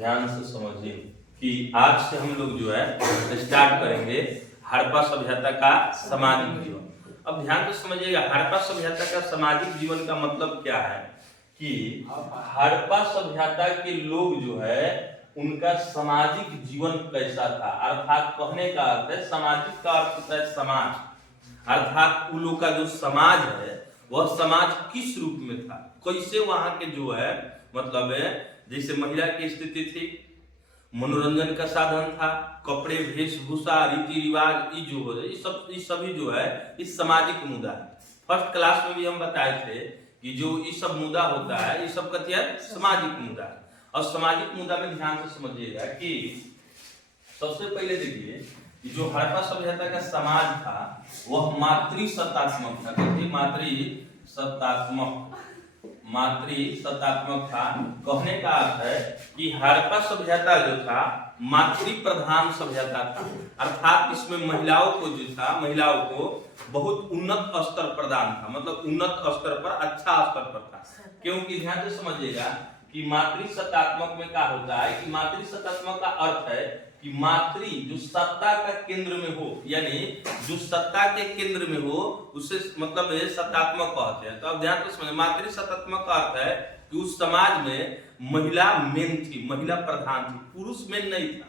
ध्यान से समझिए कि आज से हम लोग जो है स्टार्ट करेंगे हड़प्पा सभ्यता का सामाजिक जीवन। अब ध्यान से समझिएगा, हड़प्पा सभ्यता का सामाजिक जीवन का मतलब क्या है कि हड़प्पा सभ्यता के लोग जो है उनका सामाजिक जीवन कैसा था। अर्थात कहने का अर्थ है, सामाजिक का अर्थ होता है समाज, अर्थात उन लोग का जो समाज है वह समाज किस रूप में था, कैसे वहां के जो है मतलब है, जैसे महिला की स्थिति थी, मनोरंजन का साधन था, कपड़े, वेशभूषा, रीति रिवाज, ये जो हो ये सभी जो है इस सामाजिक मुद्दा है। फर्स्ट क्लास में भी हम बताए थे कि जो ये सब मुद्दा होता है ये सब कहते हैं सामाजिक मुद्दा है। और सामाजिक मुद्दा में ध्यान से समझिएगा कि सबसे पहले देखिए जो हड़प्पा सभ्यता का समाज था वह मातृसत्तात्मक था। मातृसत्तात्मक था। कहने का अर्थ है कि हड़प्पा सभ्यता जो था मातृ प्रधान सभ्यता था, अर्थात इसमें महिलाओं को जो था, महिलाओं को बहुत उन्नत स्तर प्रदान था, मतलब उन्नत स्तर पर, अच्छा स्तर पर था। क्योंकि ध्यान से समझिएगा कि मातृसत्तात्मक में क्या होता है कि मातृसत्तात्मक का अर्थ है कि मातृ जो सत्ता का केंद्र में हो, यानी जो सत्ता के केंद्र में हो उसे मतलब सत्तात्मक कहते हैं। तो अब ध्यान से समझिए, मातृसत्तात्मक का अर्थ है कि उस समाज में महिला मेन थी, महिला प्रधान थी, पुरुष मेन नहीं था।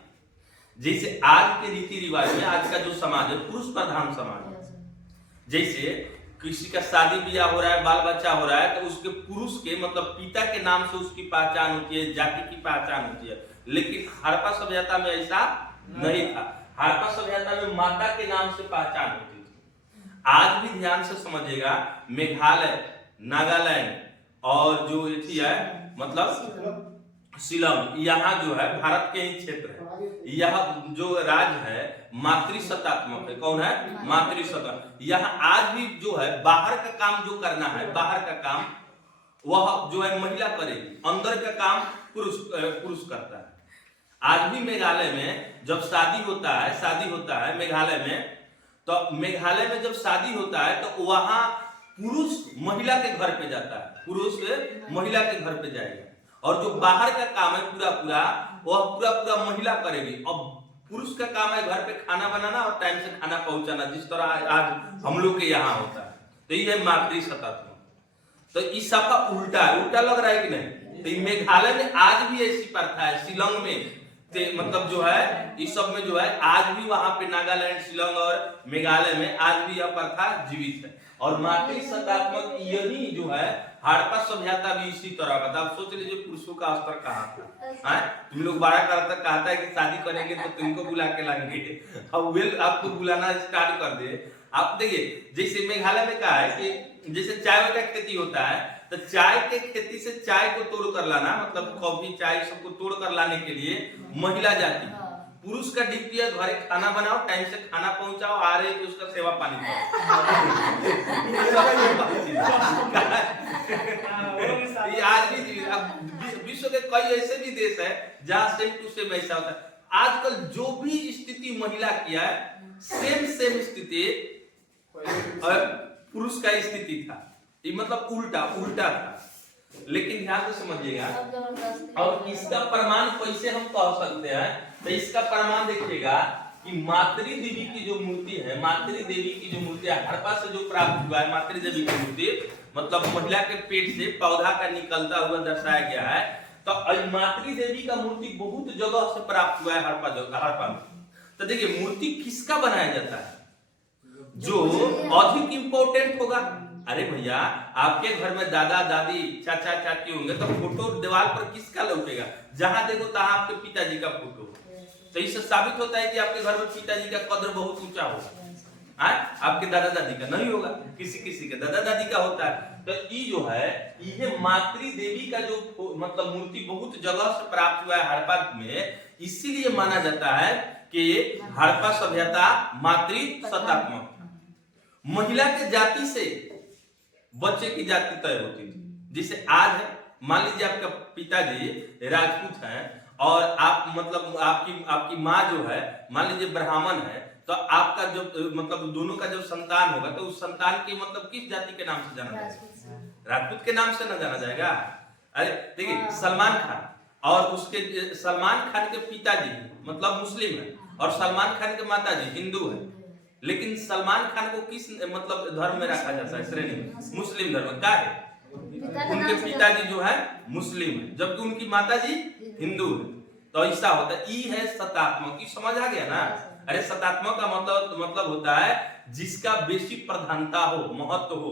जैसे आज के रीति रिवाज में आज का जो समाज है पुरुष प्रधान समाज है। जैसे किसी का शादी ब्याह हो रहा है, बाल बच्चा हो रहा है, तो उसके पुरुष के मतलब पिता के नाम से उसकी पहचान होती है, जाति की पहचान होती है। लेकिन हड़प्पा सभ्यता में ऐसा नहीं था। हड़प्पा सभ्यता में माता के नाम से पहचान होती थी। आज भी ध्यान से समझिएगा, मेघालय, नागालैंड और जो ये है मतलब शिलोंग, यहाँ जो है भारत के ही क्षेत्र है, यह जो राज्य है मातृसत्तात्मक है। कौन है? मातृसत्ता। यहाँ आज भी जो है बाहर का काम जो करना है, बाहर का काम वह जो है महिला करेगी, अंदर का काम पुरुष करता है। आज भी मेघालय में जब शादी होता है मेघालय में, तो मेघालय में जब शादी होता है तो वहां पुरुष महिला के घर पे जाता है, पुरुष महिला के घर पे जाएगा, और जो बाहर का काम है वह पूरा महिला करेगी। अब पुरुष का काम है घर पे खाना बनाना और टाइम से खाना पहुंचाना, जिस तरह आज हम लोग के यहाँ होता है। तो ये है मातृसत्तात्मक। तो इस सब का उल्टा लग रहा है कि नहीं? तो मेघालय में आज भी ऐसी प्रथा है, शिलोंग में मतलब जो है इस सब में जो है आज भी वहां पे नागालैंड, शिलोंग और मेघालय में आज भी यह प्रथा जीवित है। और मातृसत्तात्मक यही जो है हड़प्पा सभ्यता भी इसी तरह का था। आप सोच लीजिए पुरुषों का स्तर कहाँ था। तुम लोग बड़ा करता कहता है कि शादी करेंगे तो तुमको बुला के लाएंगे, अब वे आपको बुलाना स्टार्ट कर दे। आप देखिए जैसे मेघालय में कहा है कि जैसे चाय का खेती होता है, तो चाय के खेती से चाय को तोड़ कर लाना, मतलब कॉफी चाय सबको तोड़ कर लाने के लिए महिला जाती है। पुरुष का ड्यूटी है घरे खाना बनाओ, टाइम से खाना पहुंचाओ, आ रहे तो उसका सेवा पानी ये आज भी विश्व के कई ऐसे भी देश है जहाँ सेम टू सेम ऐसा होता है। आजकल जो भी स्थिति महिला की है सेम स्थिति पुरुष का स्थिति था, ये मतलब उल्टा था। लेकिन ध्यान से समझिएगा, और इसका प्रमाण कैसे हम कह सकते हैं? तो इसका प्रमाण देखिएगा कि मातृ देवी की जो मूर्ति है, हड़प्पा से जो प्राप्त हुआ है मातृ देवी की मूर्ति, मतलब महिला के पेट से पौधा का निकलता हुआ दर्शाया गया है। तो मातृ देवी का मूर्ति बहुत जगह से प्राप्त हुआ है हड़प्पा में। तो देखिए मूर्ति किसका बनाया जाता है? जो अधिक इंपॉर्टेंट होगा। अरे भैया आपके घर में दादा दादी चाचा चाची होंगे तो फोटो दीवार पर किसका लौटेगा? जहां देखो तहां आपके पिताजी का फोटो। तो इससे साबित होता है कि आपके घर में पिताजी का कद्र बहुत ऊंचा होगा। आपके दादा दादी का नहीं होगा, किसी के दादा दादी का होता है। तो ये जो है ये मातृ देवी का जो मतलब मूर्ति बहुत जगह से प्राप्त हुआ है हड़प्पा में, इसीलिए माना जाता है कि हड़प्पा सभ्यता मातृसत्तात्मक। महिला के जाति से बच्चे की जाति तय होती थी। जैसे आज है, मान लीजिए आपका पिताजी राजपूत हैं और आप मतलब आपकी माँ जो है मान लीजिए ब्राह्मण है, तो आपका जो मतलब दोनों का जब संतान होगा तो उस संतान की मतलब किस जाति के नाम से जाना जाएगा? राजपूत के नाम से ना जाना जाएगा। अरे देखिए सलमान खान, और उसके सलमान खान के पिताजी मतलब मुस्लिम है और सलमान खान के माताजी हिंदू है, लेकिन सलमान खान को किस मतलब धर्म में रखा जाता है? श्रेणी में मुस्लिम धर्म का है। उनके पिताजी जो है मुस्लिम है जबकि उनकी माताजी हिंदू है। तो ऐसा होता है। ई है सतात्मक, ई समझ आ गया ना? अरे सतात्मक का मतलब होता है जिसका बेसी प्रधानता हो, महत्व हो।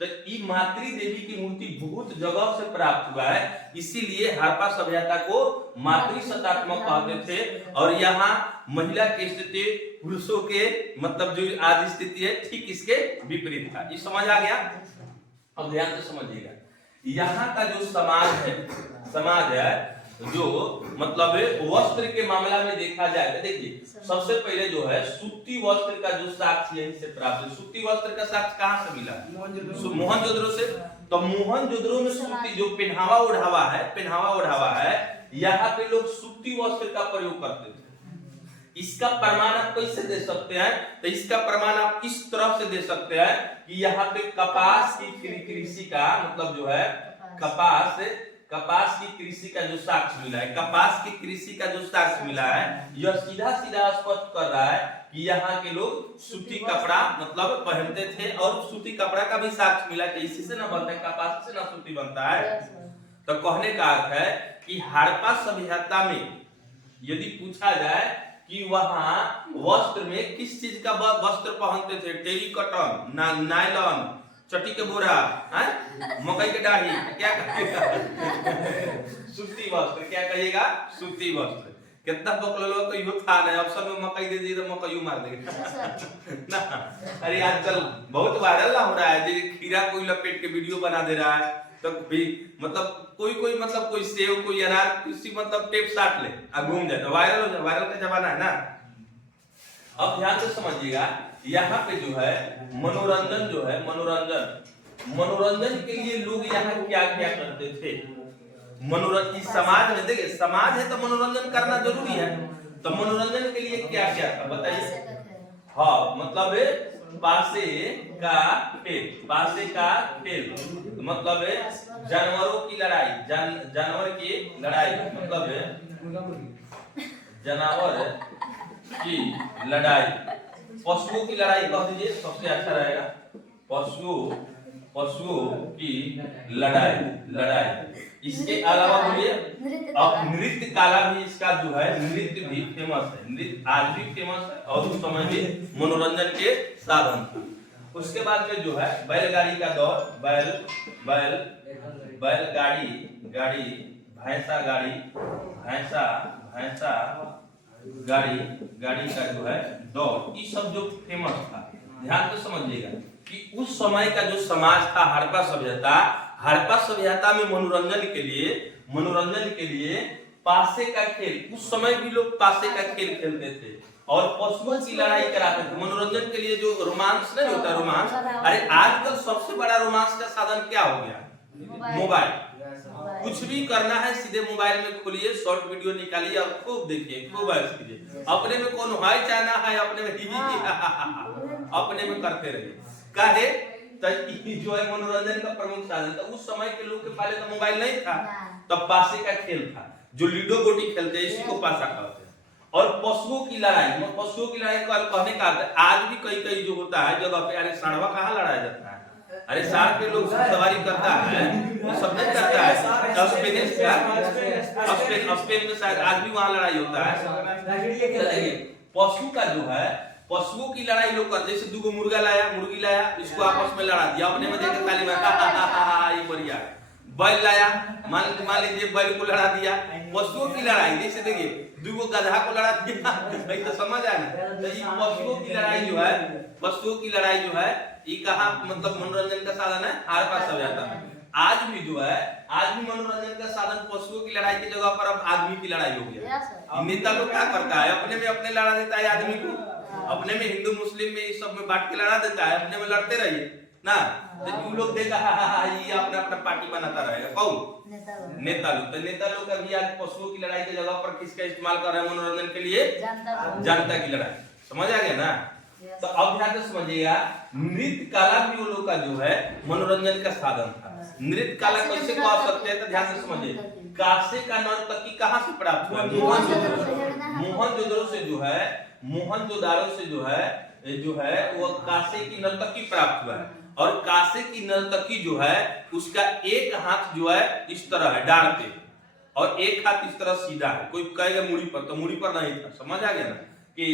तो ई मातृ देवी की मूर्ति बहुत जगह से प्राप्त हुआ है, इसीलिए हड़प्पा सभ्यता को मातृ सतात्मक कहते थे। और यहाँ महिला की स्थिति पुरुषों के मतलब जो आज स्थिति है ठीक इसके विपरीत था। ये समझ आ गया? अब ध्यान से समझिएगा, यहाँ का जो समाज है जो मतलब वस्त्र के मामला में देखा जाए, देखिए सबसे पहले जो है सूती वस्त्र का जो साक्ष्य यहीं से प्राप्त है। सूती वस्त्र का साक्ष्य कहाँ से मिला? मोहनजोदड़ो से। तो मोहनजोदड़ो में सूती जो पहनावा ओढ़ावा है यहाँ पे लोग सूती वस्त्र का प्रयोग करते थे। इसका प्रमाण आप कैसे दे सकते हैं? तो इसका प्रमाण आप इस तरह से दे सकते हैं कि यहाँ पे कपास की कृषि का मतलब जो है कपास की कृषि का जो साक्ष्य मिला है, कपास की कृषि का जो साक्ष्य मिला है, यह सीधा स्पष्ट कर रहा है कि यहाँ के लोग सूती कपड़ा मतलब पहनते थे और सूती कपड़ा का भी साक्ष्य मिला है। इसी से ना बनता है, कपास से ना सूती बनता है। तो कहने का अर्थ है कि हड़प्पा सभ्यता में यदि पूछा जाए कि वहां वस्त्र में किस चीज का वस्त्र पहनते थे, टेरिकॉटन, नायलॉन, चट्टी के बोरा, मकई के डाढ़ी, क्या कहिएगा? सूती वस्त्र। क्या कहिएगा? सूती वस्त्र। कितना बकलोल तो यो था ना, ऑप्शन में मकई दे दी तो मकई मार देंगे ना। अरे आजकल बहुत वायरल हो रहा है, खीरा कोई लपेट के वीडियो बना दे रहा है, तो भी मतलब कोई मतलब कोई सेव कोई अनार किसी मतलब टेप साट ले और घूम जाए तो वायरल हो जाए। वायरल का जमाना है ना। अब ध्यान से समझिएगा, यहाँ पे जो है मनोरंजन जो है मनोरंजन के लिए लोग यहाँ क्या क्या करते थे? मनोरंजन समाज में देखिए, समाज है तो मनोरंजन करना जरूरी है। तो मनोरंजन के लिए क्या क्या था बताइए? हाँ मतलब पासे का खेल मतलब जानवरों की लड़ाई, जानवर की लड़ाई मतलब जानवर की लड़ाई, पशुओं की लड़ाई कह दीजिए सबसे अच्छा रहेगा। पशुओं की लड़ाई। इसके अलावा बोलिए अब नृत्य कला भी इसका जो है नृत्य भी फेमस है। नृत्य आज भी फेमस है और उस समय भी मनोरंजन के साधन था। उसके बाद में जो है बैलगाड़ी का दौर, बैलगाड़ी भैंसा गाड़ी का जो है दौर, ये सब जो फेमस था। ध्यान से समझिएगा कि उस समय का जो समाज था हड़प्पा सभ्यता में मनोरंजन के लिए पासे का खेल, उस समय भी लोग पासे का खेल खेलते थे और पशुओं की लड़ाई कराते थे। मनोरंजन के लिए जो रोमांस नहीं होता, रोमांस, अरे आजकल सबसे बड़ा रोमांस का साधन क्या हो गया? मोबाइल। कुछ भी करना है सीधे मोबाइल में खोलिए, शॉर्ट वीडियो निकालिए और खूब देखिए, खूब ऐश कीजिए। अपने में कौन हाई चाहना है, अपने में अपने में करते रहिए। काहे तो जो है मनोरंजन का प्रमुख साधन था। उस समय के लोग के पाले तो मोबाइल नहीं था, तब पासे का खेल था, जो लूडो गोटी खेलते इसी को पासा कहते हैं। और पशुओं की लड़ाई का कहने का अर्थ आज भी कई जो होता है जगह पे, अरे सांडवा कहाँ लड़ाया जाता है? अरे सांड पे लोग सवारी करता है, वो सब नहीं करता है। स्पेन में शायद आज भी वहाँ लड़ाई होता है। पशु का जो है पशुओं की लड़ाई लोग करते, जैसे दूगो मुर्गी लाया, इसको आपस में लड़ा दिया, अपने में देखे ताली मारा, ये बढ़िया। बैल लाया, मान लीजिए बैल को लड़ा दिया। पशुओं की लड़ाई जैसे देखिए दूगो गधा को लड़ा दिया, भाई तो समझ आ गया। तो ये पशुओं की लड़ाई जो है ये कहाँ मतलब मनोरंजन का साधन है? हड़प्पा सभ्यता में। आज भी मनोरंजन का साधन पशुओं की लड़ाई की जगह पर अब आदमी की लड़ाई हो गया। नेता लोग क्या करता है, अपने में अपने लड़ा देता है आदमी को, अपने में हिंदू मुस्लिम में इस सब में बांट के लड़ा देता है, अपने में लड़ते रहिए ना। तो लोग देखा ये अपना पार्टी बनाता रहेगा। कौन? नेता लोग। तो नेता लोग अभी आज पशुओं की लड़ाई की जगह पर किसका इस्तेमाल कर रहे हैं मनोरंजन के लिए? जनता की लड़ाई। समझ आ गया ना? तो अब ध्यान से समझिएगा, नृत्य कला भी वो लोग का जो है मनोरंजन का साधन था। नृत्य कला कैसे कह सकते हैं? तो ध्यान से समझिए, कासे का नर्तकी कहाँ से प्राप्त हुआ? मोहनजोदड़ो से जो है, मोहनजोदड़ो से जो है वो कासे की नर्तकी प्राप्त हुआ है। और कासे की नर्तकी जो है उसका एक हाथ जो है इस तरह है डाल पे, और एक हाथ इस तरह सीधा है। कोई कहेगा मुड़ी पर, तो मुड़ी पर नहीं था, समझ आ गया ना कि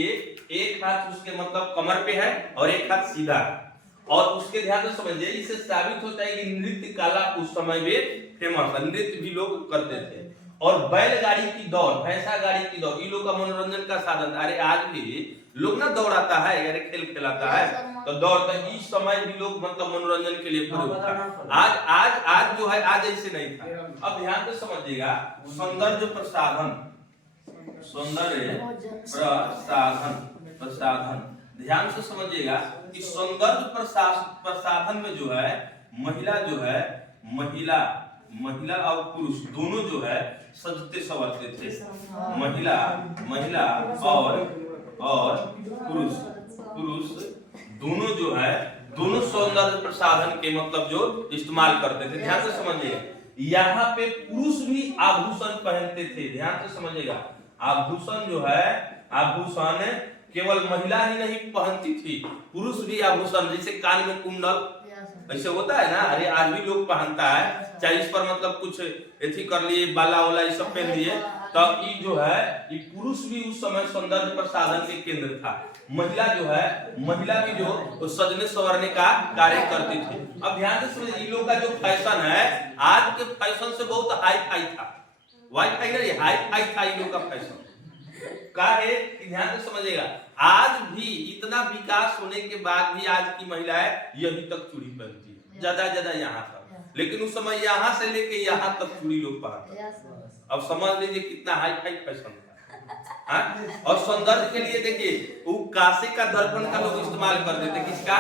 एक हाथ उसके मतलब कमर पे है और एक हाथ सीधा है। और उसके ध्यान से समझिए, इससे साबित होता है कि नृत्य कला उस समय में फेमस है, नृत्य भी लोग करते थे। और बैलगाड़ी की दौड़, भैंसा गाड़ी की दौड़, ये लोग का मनोरंजन का साधन। अरे आज भी लोग ना दौड़ाता है, अरे खेल खिलाता है तो दौड़ता है। इस समय भी लोग मतलब मनोरंजन के लिए प्रयोग था। आज आज आज जो है आज ऐसे नहीं था। अब ध्यान से समझिएगा, सौंदर्य प्रसाधन, सौंदर्य प्रसाधन ध्यान से समझिएगा कि सौंदर्य प्रसाधन में जो है महिला और पुरुष दोनों जो है सजते संवरते थे। महिला और पुरुष दोनों जो है दोनों सौंदर्य प्रसाधन के मतलब जो इस्तेमाल करते थे। ध्यान से समझिए, यहाँ पे पुरुष भी आभूषण पहनते थे। ध्यान से समझिएगा, आभूषण जो है, आभूषण केवल महिला ही नहीं पहनती थी, पुरुष भी आभूषण, जैसे कान में कुंडल ऐसे होता है ना, अरे आज भी लोग पहनता है, चाहे इस पर मतलब कुछ ऐसी कर लिए, बाला वाला ये सब पहन लिए, तब ये जो है ये पुरुष भी उस समय सौंदर्य प्रसाधन के केंद्र था। महिला भी जो सजने संवरने का कार्य करती थी। अब ध्यान से सुनिए, इन लोग का जो फैशन है आज के फैशन से बहुत हाई फाई था, हाई फाई था इन लोग का फैशन का है। ध्यान से समझिएगा, आज भी इतना विकास होने के बाद भी आज की महिलाएं यही तक चूड़ी पहनती है, ज्यादा यहाँ तक। लेकिन उस समय यहाँ से लेके यहाँ तक चूड़ी लोग पहनते। अब समझ लीजिए कितना हाई फाई फैशन था। और सौंदर्य के लिए देखिए, वो कासे का दर्पण का लोग इस्तेमाल करते थे। किसका?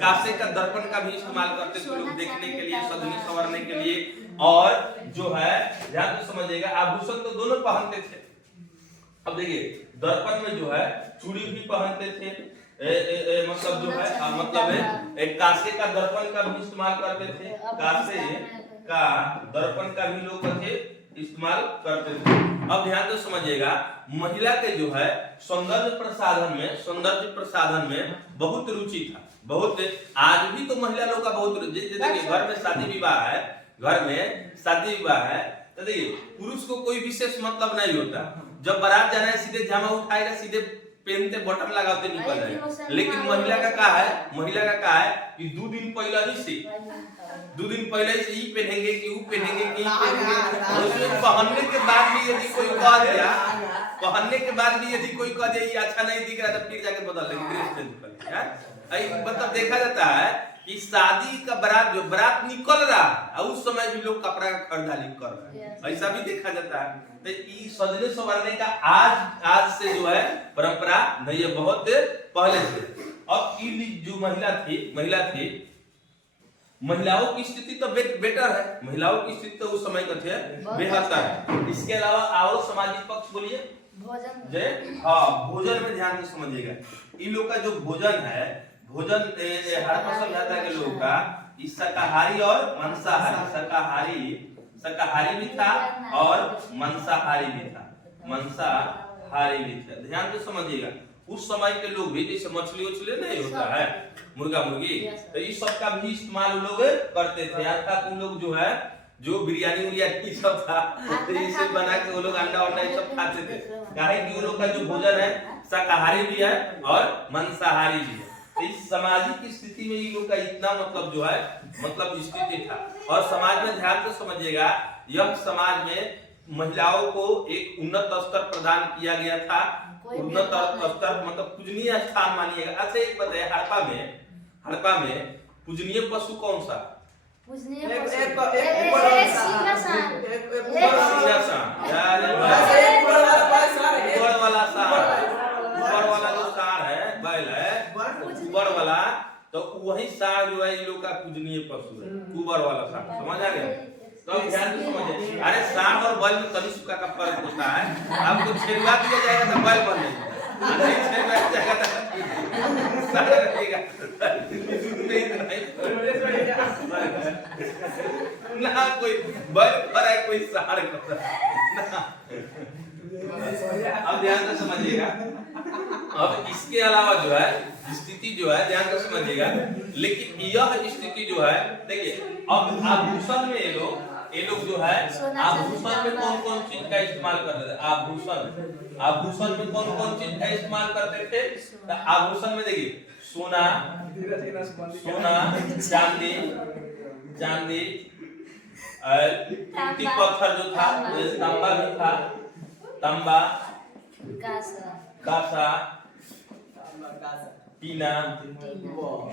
कासे का दर्पण का भी इस्तेमाल करते थे लोग देखने के लिए, सजने संवरने के लिए। और जो है ध्यान से समझिएगा, आभूषण तो दोनों पहनते थे। अब देखिए, दर्पण में जो है चूड़ी भी पहनते थे, मतलब जो है मतलब एक कासे का दर्पण का भी इस्तेमाल करते थे। कासे का दर्पण का भी लोग इस्तेमाल करते थे। अब ध्यान से समझिएगा, महिला के जो है सौंदर्य प्रसाधन में बहुत रुचि था, बहुत। आज भी तो महिला लोग का बहुत रुचि। देखिए, घर में शादी विवाह है तो देखिए पुरुष को कोई विशेष मतलब नहीं होता। जब बारात जाना है सीधे जामा उठाएगा, सीधे पहनते बटन लगाते निकल जाएगा। लेकिन महिला का क्या है कि 2 दिन पहले से ये पहनेंगे कि वो पहनेंगे कि उसमें पहनने के बाद भी यदि कोई कह दे ये अच्छा नहीं दिख रहा, तो फिर जाके बदल लेंगे, ड्रेस चेंज कर लेंगे। मतलब देखा जाता है कि शादी का बारात निकल रहा है और उस समय भी लोग कपड़ा का खरीदारी कर रहे हैं, ऐसा भी देखा जाता है। तो ये सजने संवरने का आज से जो है परंपरा नहीं है, बहुत पहले से। और जो महिला थी, महिलाओं की स्थिति तो बेटर है, महिलाओं की स्थिति तो उस समय का थे बेहतर है। इसके अलावा और सामाजिक पक्ष बोलिए, भोजन में ध्यान से समझिएगा। इन लोग का जो भोजन है, हड़प्पा सभ्यता के लोगों का शाकाहारी और शाकाहारी भी था और मांसाहारी भी था। ध्यान से समझिएगा, उस समय के लोग भी जैसे मछली नहीं होता है, मुर्गा मुर्गी, तो इस सब का भी इस्तेमाल लोग करते थे। अर्थात उन लोग जो बिरयानी सब था, तो इसे बना के वो लोग अंडा ये सब खाते थे। काहे कि वो लोग का जो भोजन है शाकाहारी भी है और मांसाहारी भी है। इस सामाजिक स्थिति में ये लोग का इतना मतलब जो है मतलब स्थिति था। और समाज में ध्यान से समझिएगा, यह समाज में महिलाओं को एक उन्नत स्तर प्रदान किया गया था। उन्नत स्तर मतलब पूजनीय स्थान मानिएगा। अच्छा एक बताइए, हड़प्पा में पूजनीय पशु कौन सा? बैल है कुबर वाला, तो वही सांड जो है इन लोग का पूजनीय पशु है, कुबर वाला सांड। समझ आ गया? तो ध्यान से समझिए। अरे सांड और बैल में तनी सुखा का फर्क होता है। आपको छेड़वा दिया जाएगा तो बैल बन जाएगा, नहीं छेड़वा जाएगा तो सांड रहेगा। ना कोई बैल पर है कोई साड़ कर ना। अब ध्यान से समझिएगा। अब इसके अलावा जो है स्थिति जो है ध्यान से समझिएगा, लेकिन यह स्थिति जो है देखिए अब आभूषण में ये लोग जो है आभूषण में कौन कौन चीज का इस्तेमाल करते थे। आभूषण में कौन कौन चीज का इस्तेमाल करते थे। तो आभूषण में देखिए सोना चांदी कीमती पत्थर जो था, तांबा भी था, तांबा कांसा टीना,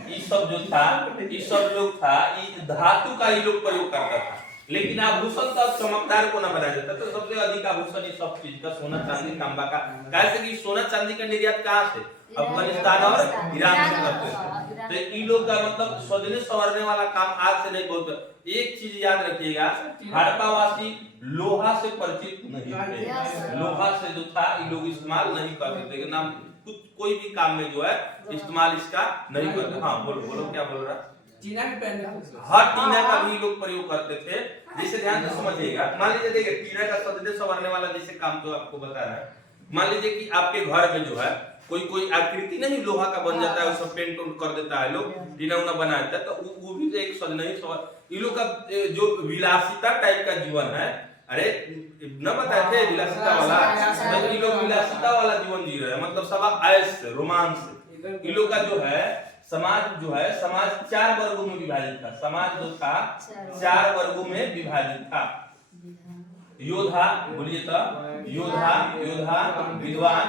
ये सब जो था ये सब लोग था ये धातु का ये लोग प्रयोग करता था। लेकिन आभूषण का चमकदार को ना बनाया जाता, तो सबसे अधिक आभूषण ये सब चीज का सोना चांदी तांबा का, कैसे कि सोना चांदी का निर्यात कहाँ से, अफगानिस्तान और ईरान से करते थे। तो इन लोग का मतलब सजने संवरने वाला काम आज से नहीं बोलते। एक चीज याद रखिएगा, हड़प्पावासी लोहा से परिचित नहीं थे, लोहा से जो था ये लोग इस्तेमाल नहीं करते थे ना, कुछ कोई भी काम में जो है इस्तेमाल इसका नहीं करते। हाँ बोलो क्या बोल रहा है। टीना के पहले हाँ टीना का भी लोग प्रयोग करते थे। जैसे ध्यान से समझिएगा, मान लीजिए देखिए टीना का सजने संवरने वाला जैसे काम तो आपको बता रहा है। मान लीजिए कि आपके घर में जो है कोई आकृति नहीं लोहा का बन जाता है, उसमें पेंट उंट कर देता है लोग, टीना उना बना देता है, तो वो भी एक सजने ही सवर। इन लोग का जो विलासिता टाइप का जीवन है, अरे न बताए थे विलासिता वाला, तो इन लोग विलासिता वाला जीवन जी रहे हैं, मतलब सब ऐश रोमांस। इन लोग का जो है समाज 4 वर्गों में विभाजित था। समाज जो था 4 वर्गों में विभाजित था। योद्धा बोलिए तो योद्धा विद्वान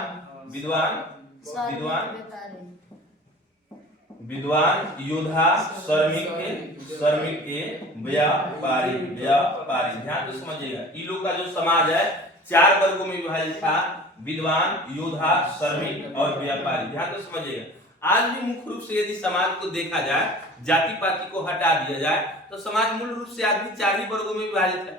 योद्धा, श्रमिक के व्यापारी। ध्यान से समझिएगा, इन लोग का जो समाज है 4 वर्गों में विभाजित था, विद्वान, योद्धा, श्रमिक और व्यापारी। ध्यान से समझिएगा। आज भी मुख्य रूप से यदि समाज को देखा जाए, जाति पाति को हटा दिया जाए, तो समाज मूल रूप से आज भी 4 ही वर्गों में विभाजित है।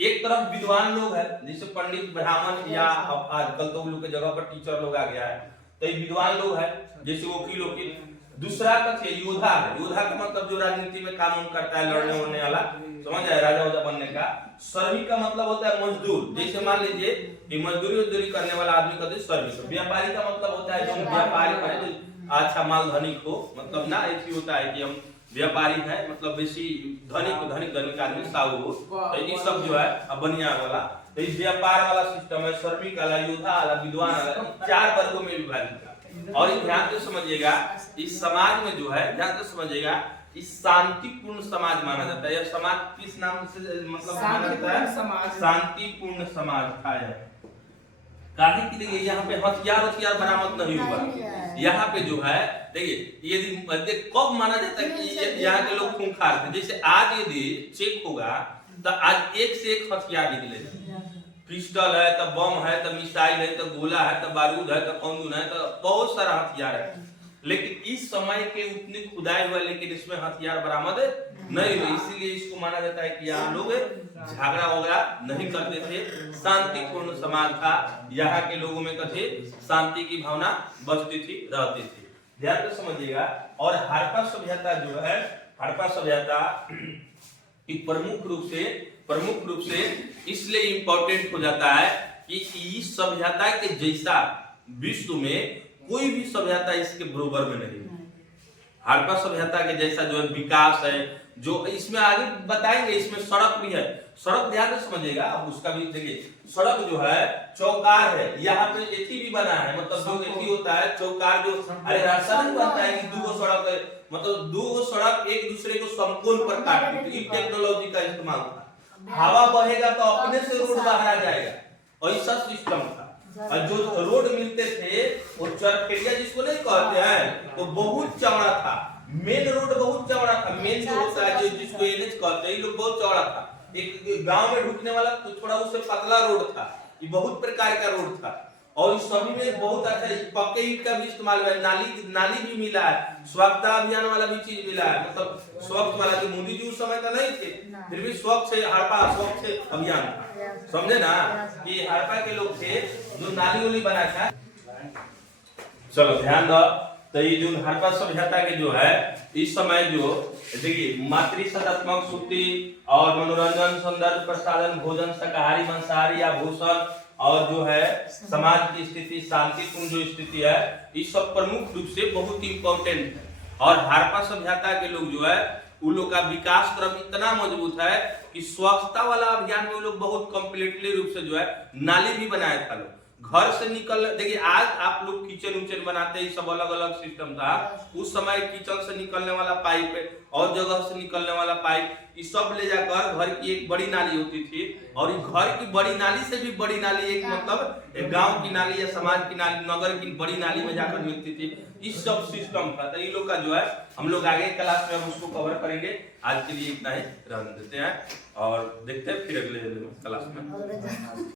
एक तरफ विद्वान लोग है, जैसे पंडित ब्राह्मण, या आजकल तो उन लोग के जगह पर टीचर लोग आ गया है, तो ये विद्वान लोग है, जैसे वकील वकील। दूसरा कथ्य योद्धा है। योद्धा का मतलब जो राजनीति में काम करता है, लड़ने उड़ने वाला, समझ आए, राजा उजा बनने का। श्रमिक का मतलब होता है मजदूर, जैसे मान लीजिए कि मजदूरी करने वाला आदमी कहते हैं श्रमिक। व्यापारी का मतलब होता है जो व्यापारी करे, अच्छा माल धनिक हो, मतलब ना एक ही होता है कि हम व्यापारी है, मतलब बेसी धनिक आदमी साहू हो, तो ये सब जो है बनिया वाला, तो इस व्यापार वाला सिस्टम है। श्रमिक वाला, योद्धा वाला, विद्वान वाला, 4 वर्गों में विभाजित है। और ध्यान से समझिएगा, इस समाज में जो है ध्यान से समझिएगा, इस शांतिपूर्ण समाज माना जाता है। यह समाज किस नाम से मतलब माना जाता है, शांतिपूर्ण समाज था यह। काहे के लिए यहाँ पे हथियार बरामद नहीं हुआ। यहाँ पे जो है देखिए यदि कब माना जाता है कि यहाँ के लोग खूंखार थे। जैसे आज यदि चेक होगा तो आज एक से एक हथियार निकलेगा, पिस्टल है, तो बम है, तो मिसाइल है, तो गोला है, तो बारूद है, तो कौन है, तो बहुत सारा हथियार है। लेकिन इस समय के उतनी खुदाई हुआ, लेकिन इसमें हथियार बरामद नहीं हुए, इसीलिए इसको माना जाता है कि यहाँ लोग झगड़ा वगैरह नहीं करते थे, शांतिपूर्ण समाज था। यहाँ के लोगों में कथे शांति की भावना बसती थी, रहती थी। ध्यान से समझिएगा। और हड़प्पा सभ्यता जो है, हड़प्पा सभ्यता प्रमुख रूप से इसलिए इंपॉर्टेंट हो जाता है कि इस सभ्यता के जैसा विश्व में कोई भी सभ्यता इसके बराबर में नहीं है। हड़प्पा सभ्यता के जैसा जो है विकास है, जो इसमें आगे बताएंगे, इसमें सड़क भी है। सड़क ध्यान से समझिएगा, अब उसका भी देखिए। सड़क जो है चौकार है, यहाँ पे एथी भी बना है, मतलब जो एथी होता है चौकार, जो अरे रास्ता नहीं बनता है कि 2 सड़क है, मतलब 2 सड़क एक दूसरे को समकोण पर काटती, तो टेक्नोलॉजी का इस्तेमाल था। हवा बहेगा तो अपने से रोड बाहर आ जाएगा, ऐसा सिस्टम था। और जो रोड मिलते थे वो चरखेड़िया जिसको नहीं कहते हैं, वो बहुत चौड़ा था। मेन रोड बहुत चौड़ा था, मेन जो होता है जिसको एनएच कहते हैं, ये लोग बहुत चौड़ा था। एक गांव में ढुकने वाला तो थोड़ा उससे पतला रोड था, ये बहुत प्रकार का रोड था। और इस सभी में बहुत अच्छा पक्के ईंट का भी इस्तेमाल हुआ है, नाली भी मिला है, स्वच्छता अभियान वाला भी चीज मिला है, मतलब स्वच्छ वाला, जो मोदी जी उस समय तो नहीं थे, फिर भी स्वच्छ अभियान था। समझे ना कि हड़प्पा के लोग थे जो नाली उली बना था। चलो ध्यान दो, तो ये जो हड़प्पा सभ्यता के जो है इस समय जो देखिए मातृ सदात्मक सूती और मनोरंजन सौंदर्य प्रसाधन भोजन शाकाहारी मांसाहारी आभूषण और जो है समाज की स्थिति शांतिपूर्ण जो स्थिति है इस सब प्रमुख रूप से बहुत इंपॉर्टेंट है। और हड़प्पा सभ्यता के लोग जो है उन लोग का विकास क्रम इतना मजबूत है कि स्वच्छता वाला अभियान में वो लोग बहुत कम्प्लीटली रूप से जो है नाली भी बनाया था लोग घर से निकल। देखिए आज आप लोग किचन उचन बनाते हैं सब अलग अलग सिस्टम था, उस समय किचन से निकलने वाला पाइप और जगह से निकलने वाला पाइप ये सब ले जाकर घर की एक बड़ी नाली होती थी और घर की बड़ी नाली से भी बड़ी नाली एक मतलब एक गांव की नाली या समाज की नाली नगर की बड़ी नाली में जाकर मिलती थी। इस सब सिस्टम था। तो ये लोग का जो है हम लोग आगे क्लास में हम उसको कवर करेंगे। आज के लिए इतना ही रहने देते हैं और देखते हैं फिर अगले क्लास में।